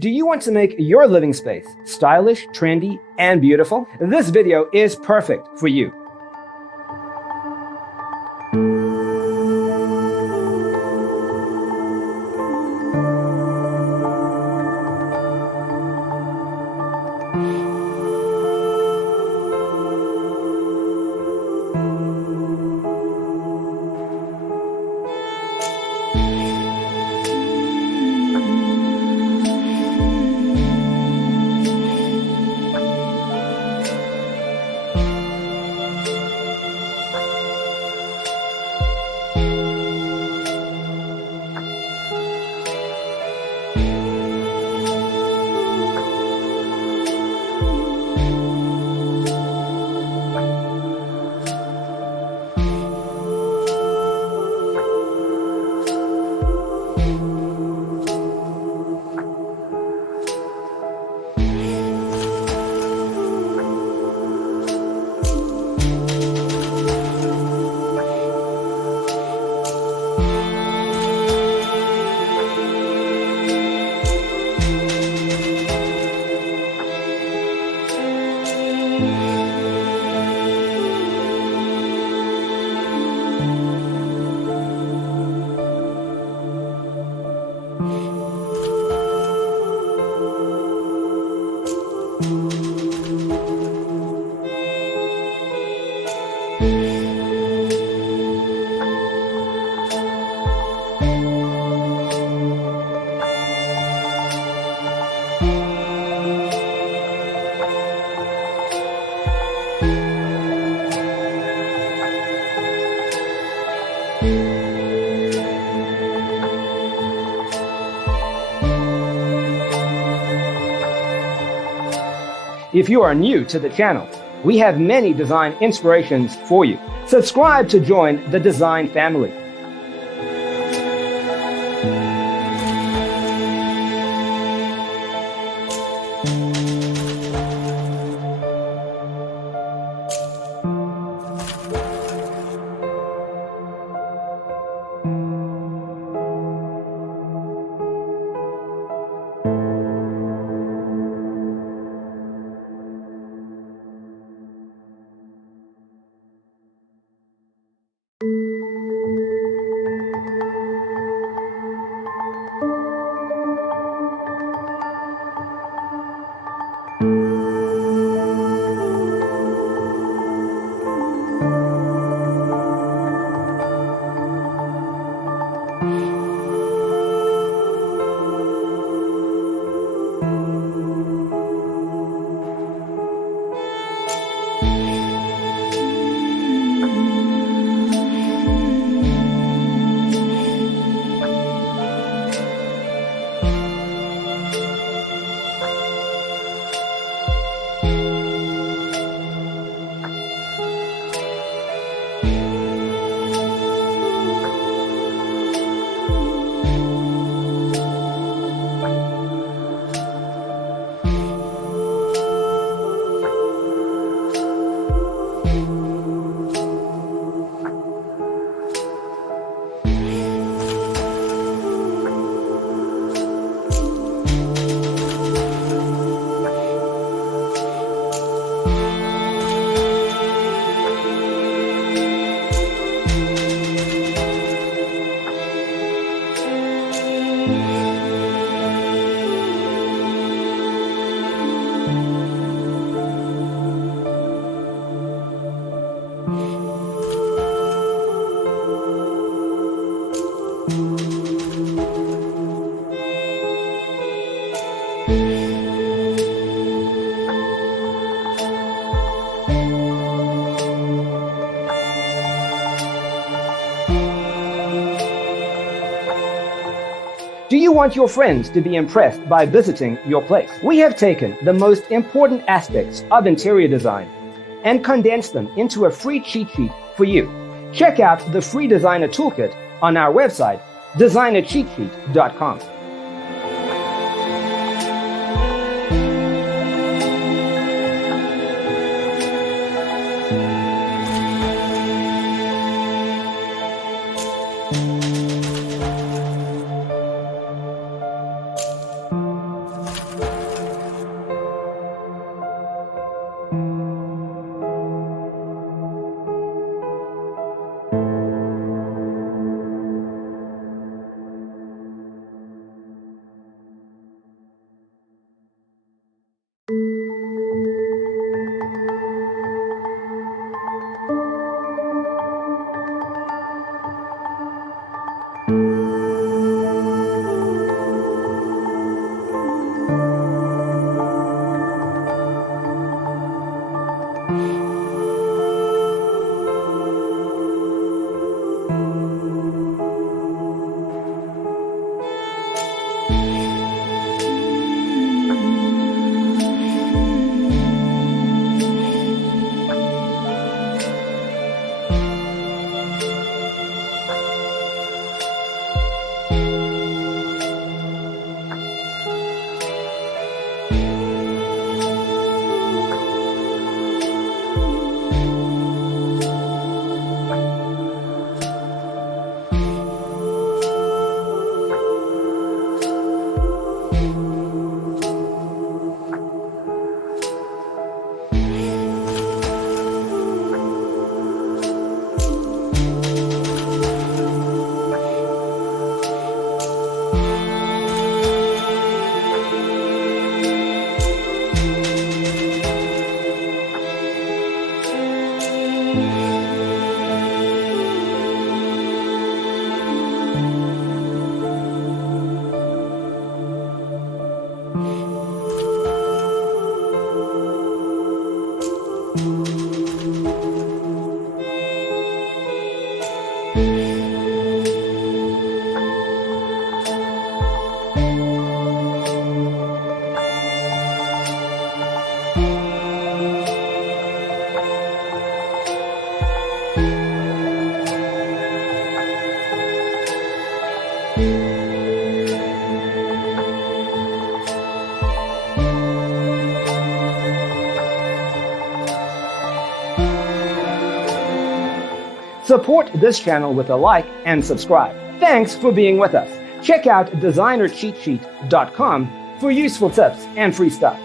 Do you want to make your living space stylish, trendy, and beautiful? This video is perfect for you. If you are new to the channel, we have many design inspirations for you. Subscribe to join the design family. Do you want your friends to be impressed by visiting your place? We have taken the most important aspects of interior design and condensed them into a free cheat sheet for you. Check out the free designer toolkit on our website, designercheatsheet.com. Support this channel with a like and subscribe. Thanks for being with us. Check out designercheatsheet.com for useful tips and free stuff.